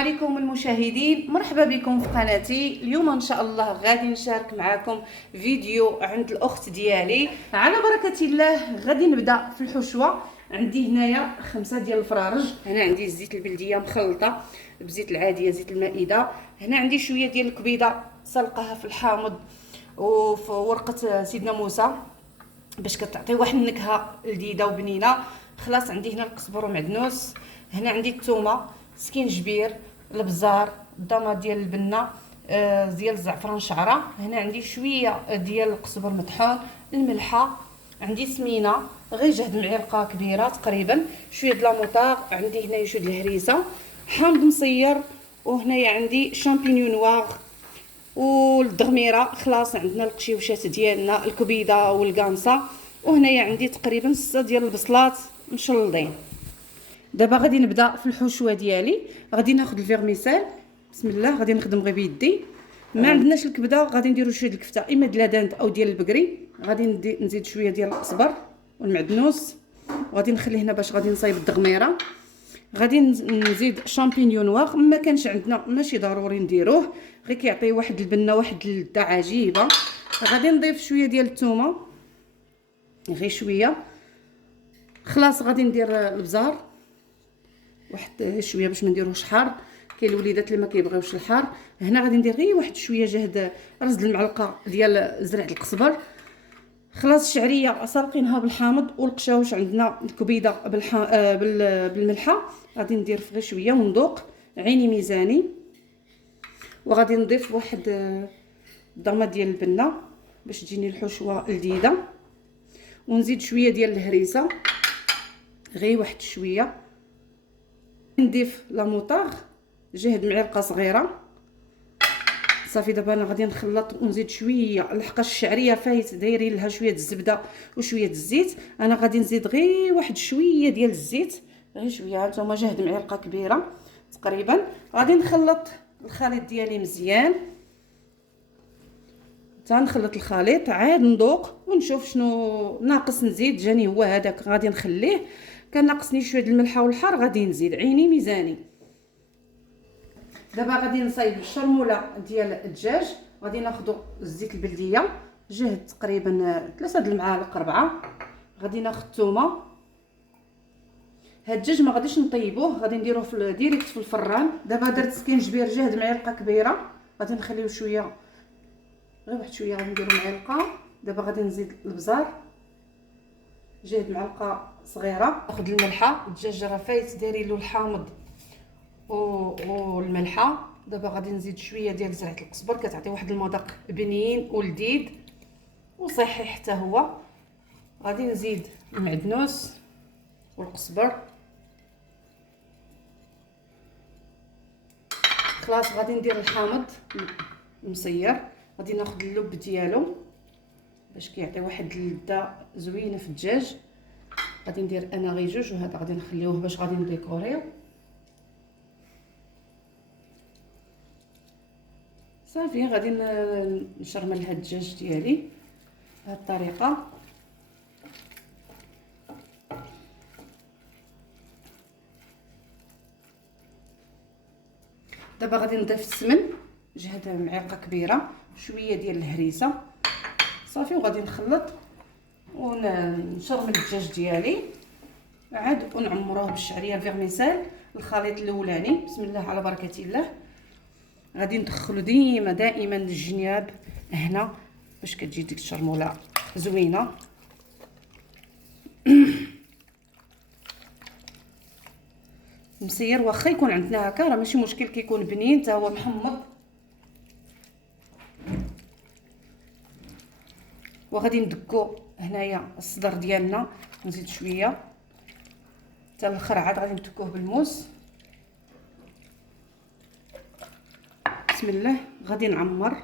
عليكم المشاهدين، مرحبا بكم في قناتي. اليوم ان شاء الله غادي نشارك معكم فيديو عند الاخت ديالي. على بركه الله غادي نبدا في الحشوه. عندي هنايا 5 ديال الفرارج. هنا عندي الزيت البلديه مخلطه بزيت العاديه، زيت المائده. هنا عندي شويه ديال الكبيده سلقاها في الحامض وفي ورقه سيدنا موسى باش كتعطي واحد النكهه لذيذه وبنينه. خلاص عندي هنا القزبر ومعدنوس. هنا عندي الثومه، سكينجبير، البزار، الضمه ديال البنه، ديال الزعفران شعره. هنا عندي شويه ديال القزبر مطحون، الملحه، عندي سمينه غير جهد معلقه كبيره تقريبا، شويه د لاموطار، عندي هنايا شويه د الهريسه، حامض مصير، وهنايا عندي شامبينيون نوار والدغميره. خلاص عندنا القشيوشات ديالنا، الكبيده والقانصه. وهنايا عندي تقريبا 6 ديال البصلات مشلضين. دابا غادي نبدا في الحشوه ديالي. غادي ناخذ الفيرميسيل، بسم الله. غادي نخدم غير بيدي، ما عندناش الكبده غادي نديرو شويه ديال الكفته، اما د لاداند او ديال البقري. غادي نزيد شويه ديال القزبر والمعدنوس، وغادي نخلي هنا باش غادي نصايب الدغميره. غادي نزيد شامبينيون نوار، ما كانش عندنا ماشي ضروري نديروه، غير كيعطي واحد البنه واحد اللذه عجيبه. غادي نضيف شويه ديال الثومه، غير شويه. خلاص غادي ندير البزار واحد شويه باش ما نديروهش حار، كاين الوليدات اللي ما كيبغيوش الحار. هنا غادي ندير غير واحد شويه جهد رز المعلقه ديال زرع القزبر. خلاص الشعريه سالقينها بالحامض، والقشاوش عندنا الكبيده بالملحه. غادي ندير غير شويه ونذوق، عيني ميزاني. وغادي نضيف واحد ضمه ديال البنه باش تجيني الحشوه لذيذه، ونزيد شويه ديال الهريسه غير واحد شويه. نضيف لاموطاغ جهد معلقه صغيره. صافي دابا انا غادي نخلط ونزيد شويه، لحقاش الشعريه فايت دايرين لها شويه الزبده وشويه الزيت. انا غادي نزيد غير واحد شويه ديال الزيت، غير شويه، هانتوما جهد معلقه كبيره تقريبا. غادي نخلط الخليط ديالي مزيان، تنخلط الخليط عاد نذوق ونشوف شنو ناقص نزيد. جاني هو هذاك غادي نخليه. كان ناقصني شويه د الملحه والحار غادي نزيد، عيني ميزاني. دابا غادي نصايب الشرموله ديال الدجاج. غادي ناخذ الزيت البلديه جهد تقريبا 3 د المعالق 4. غادي ناخذ الثومه. هاد الدجاج ما غاديش نطيبوه، غادي نديروه في ديريكت في الفران. دابا درت سكينجبير جهد معلقه كبيره، غادي نخليوه شويه، غير واحد شويه غادي نديرو معلقه. دابا غادي نزيد البزار جهد معلقه صغيره. ناخذ الملحه، الدجاج راه فايت دايرين له الحامض والملحه. دابا غادي نزيد شويه ديال زرعه القزبر، كتعطي واحد المذاق بنين ولذيذ وصحي حتى هو. غادي نزيد المعدنوس والقزبر. خلاص غادي ندير الحامض المصير. غادي ناخذ اللب ديالو باش كيعطي واحد اللذه زوينه في الدجاج. غادي ندير انا غير جوج، وهذا غادي نخليوه باش غادي نديكوريو. صافي غادي نشرمل هاد الدجاج ديالي بهاد الطريقه. دابا غادي نضيف السمن جهد معلقه كبيره، شويه ديال الهريسه. صافي وغادي نخلط ونشرمل الدجاج ديالي عاد ونعمروه بالشعريه الفيرميسيل. الخليط الاولاني بسم الله على بركه الله. غادي ندخلو دائما الجنياب هنا باش كتجي ديك الشرموله زوينه. مسير واخا يكون عندنا هكا راه ماشي مشكل، كيكون بنين حتى هو محمض. وغادي ندكو هنايا الصدر ديالنا، نزيد شويه حتى الاخر عاد غادي ندكوه بالموس. بسم الله غادي نعمر.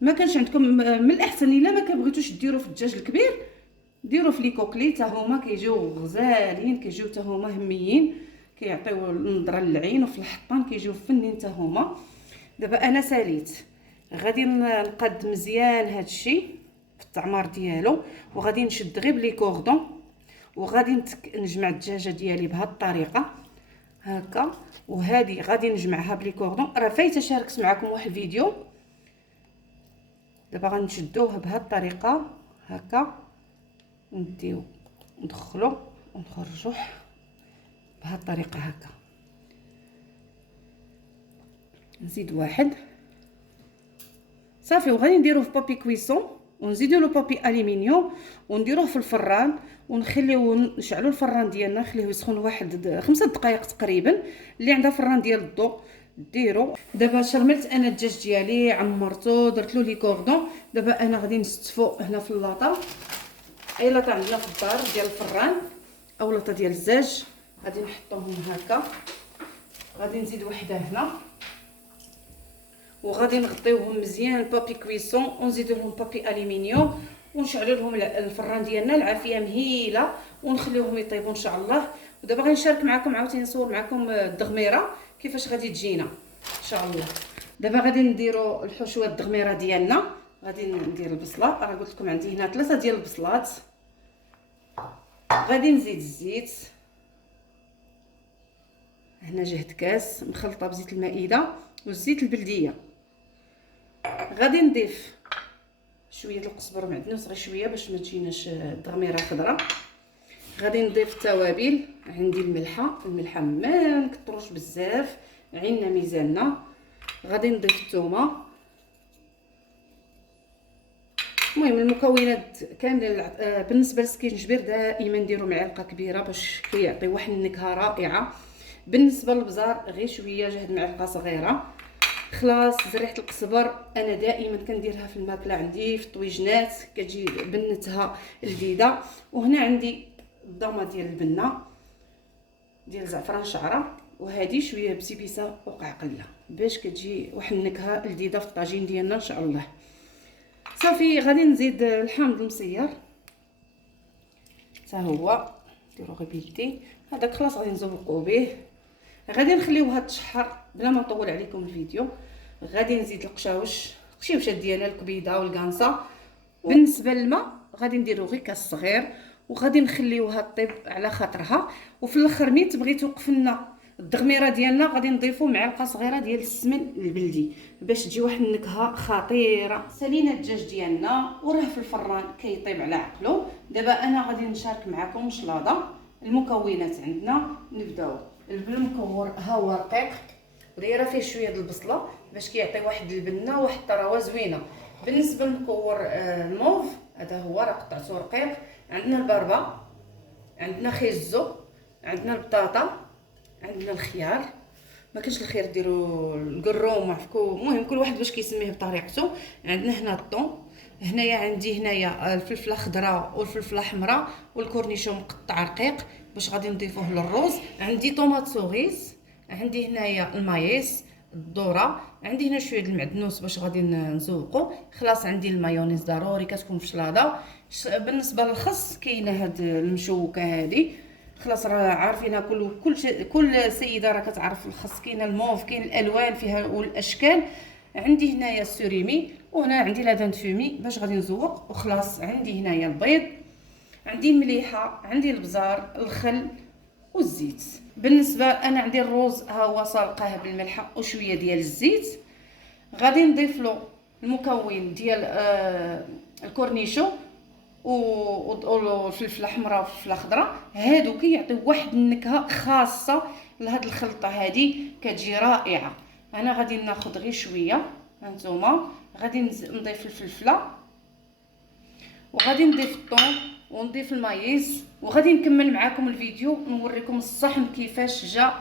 ما كانش عندكم من الاحسن الا ما كبغيتوش ديروا في الدجاج الكبير ديروا في لي كوكلي، حتى هما كيجيو غزالين، كيجيو حتى هما هميين، كيعطيو النظره للعين، وفي الحطان كيجيو فنين حتى هما. دابا انا ساليت، غادي نقاد مزيان هادشي في التعمار ديالو، وغادي نشد غير بلي كوردون، وغادي نجمع الدجاجه ديالي بهاد الطريقه. هكا. وهذه غادي نجمعها بلي كوردون. راه فايته شاركت معكم واحد الفيديو. دابا غنشدوه بهذه الطريقه هكا، نديو ندخلو ونخرجوه بهذه الطريقه هكا. نزيد واحد صافي، وغادي نديروه في بابي كويسون ونزيدوا له بابي الومنيوم ونديروه في الفران ونخليو نشعلوا الفران ديالنا، نخليوه يسخن واحد 5 دقائق تقريبا. اللي عندها فران ديال الضوء ديرو. دابا شرملت انا الدجاج ديالي، عمرته، درت له لي كوردون. دابا انا غادي نستفو هنا في اللاطه، اي لاطه عندنا في الدار ديال الفران او لاطه ديال الزاج، غادي نحطوهم هكا. غادي نزيد وحده هنا وغادي نغطيوهم مزيان بابي كويسون ونزيدو لهم بابي الومنيوم ونشعلوا لهم الفران ديالنا العافيه مهيله ونخليوهم يطيبوا ان شاء الله. ودابا غنشارك معكم عاوتاني نصور معكم الدغميره كيفاش غادي تجينا ان شاء الله. دابا غادي نديروا الحشوه الدغميره ديالنا. غادي ندير البصله، راه قلت لكم عندي هنا 3 ديال البصلات. غادي نزيد الزيت، هنا جهد كاس مخلطه بزيت المائده والزيت البلديه. غادي نضيف شويه القزبر معدنوس، غير شويه باش ما تجيناش الدغميره خضراء. غادي نضيف التوابل، عندي الملحه ما نكثروش بزاف، عيننا ميزاننا. غادي نضيف الثومه. المهم المكونات كامله. بالنسبه للسكينجبير دائما نديروا معلقه كبيره باش كيعطي واحد النكهه رائعه. بالنسبه للبزار غير شويه، جهد معلقه صغيره. خلاص زريحه القزبر انا دائما كنديرها في الماكله عندي في الطويجنات، كتجي بنتها لذيذه. وهنا عندي الضامه ديال البنه ديال زعفران شعره، وهذه شويه بسيبيسه وقعقله باش كتجي واحد النكهه لذيذه في الطاجين ديالنا ان شاء الله. صافي غادي نزيد الحامض المصير حتى هو نديرو غير بيدي. هذاك خلاص غادي نزوقو به. غادي نخليوها تشحر بلا ما نطول عليكم الفيديو. غادي نزيد القشاوش، القشيوشات ديالنا، الكبيده والكانصه. بالنسبه للماء غادي نديرو غير كاس صغير وغادي نخليوها طيب على خاطرها. وفي الاخر ملي تبغي توقف لنا الدغميره ديالنا غادي نضيفو معلقه صغيره ديال السمن البلدي باش تجي واحد النكهه خطيره. سالينا الدجاج ديالنا وراه في الفران كيطيب على عقلو. دابا انا غادي نشارك معكم شلاضه. المكونات عندنا نبداو بالمكور. ها هو رقيق ودايره فيه شويه د البصله باش كيعطي واحد البنه واحد الطراوه زوينه. بالنسبه للمكور الموف هذا هو راه قطعته رقيق. عندنا البربه، عندنا خيزو، عندنا البطاطا، عندنا الخيار. ما كاينش الخيار ديروا القروم عفكو، المهم كل واحد باش كيسميه بطريقته. عندنا هنا الطون، هنايا عندي هنايا الفلفله الخضراء والفلفله الحمراء والكورنيشون مقطع رقيق باش غادي نضيفوه للرز. عندي طوماط سوريس، عندي هنايا المايس، الذره، عندي هنا شويه المعدنوس باش غادي نزوقو. خلاص عندي المايونيز ضروري كتكون في شلاضه. بالنسبه للخس كاينه هاد المشوكه هذه، خلاص راه عارفينها كل سيده راه كتعرف الخس. كاين الموف، كاين الالوان فيها والاشكال. عندي هنايا السوريمي وهنا عندي لافان فومي باش غادي نزوق. وخلاص عندي هنايا البيض، عندي المليحه، عندي البزار، الخل والزيت. بالنسبه انا عندي الروز ها هو سلقاه بالملحه وشويه ديال الزيت. غادي نضيف له المكون ديال الكورنيشو والفلفله الحمراء والفلفله الخضراء. هادو كيعطيو واحد النكهه خاصه لهاد الخلطه هذه كتجي رائعه. انا غادي ناخذ غير شويه، هانتوما غادي نضيف الفلفله وغادي نضيف الثوم ونضيف المايز وغادي نكمل معكم الفيديو نوريكم الصحن كيفاش جا.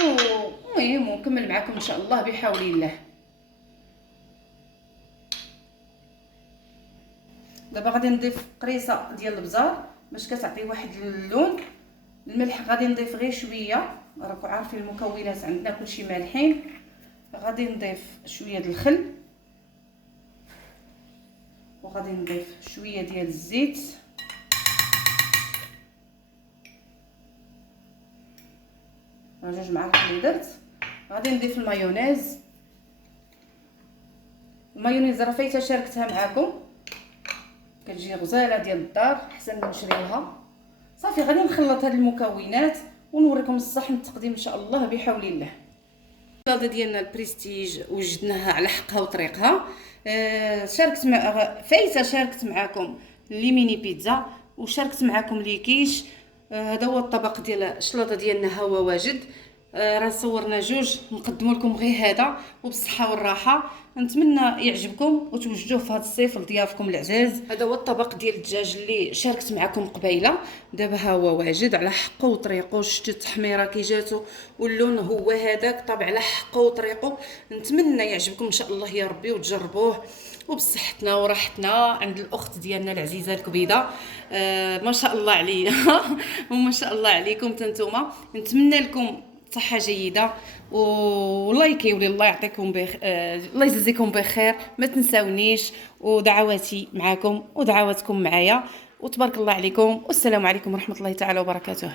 المهم ونكمل معكم ان شاء الله بحول الله. دابا غادي نضيف قريصه ديال البزار باش كتعطي واحد اللون. الملح غادي نضيف غير شويه، راكم عارفين المكونات عندنا كلشي مالحين. غادي نضيف شويه ديال الخل وغادي نضيف شويه ديال الزيت. جوج معالق اللي درت. غادي نضيف المايونيز. المايونيز راه فايته شاركتها معكم، كتجي غزاله ديال الدار احسن من نشريوها. صافي غادي نخلط هاد المكونات ونوريكم الصحن التقديم ان شاء الله بحول الله. الشوكولاته ديالنا البريستيج وجدناها على حقها وطريقها. شاركت مع فايته، شاركت معكم لي ميني بيتزا، وشاركت معكم لي كيش. هذا هو الطبق ديال الشلاضه ديالنا، ها هو واجد. راه صورنا جوج، نقدموا لكم غير هذا وبالصحه والراحه. نتمنى يعجبكم وتوجدوه في هذا الصيف لضيافكم العزاز. هذا هو الطبق ديال الدجاج اللي شاركت معكم قبيله، دابا ها هو واجد على حقه وطريقه. شفتوا التحميره كي جاتو واللون هو هذاك، طبع على حقه وطريقه. نتمنى يعجبكم ان شاء الله يا ربي وتجربوه وبصحتنا وراحتنا عند الاخت ديالنا العزيزه الكبيده. ما شاء الله عليها وما شاء الله عليكم تنتوما. نتمنى لكم صحه جيده ولايكي ولي الله يعطيكم الله يجزيكم بخير. ما تنساونيش، ودعواتي معكم ودعواتكم معايا، وتبارك الله عليكم، والسلام عليكم ورحمه الله تعالى وبركاته.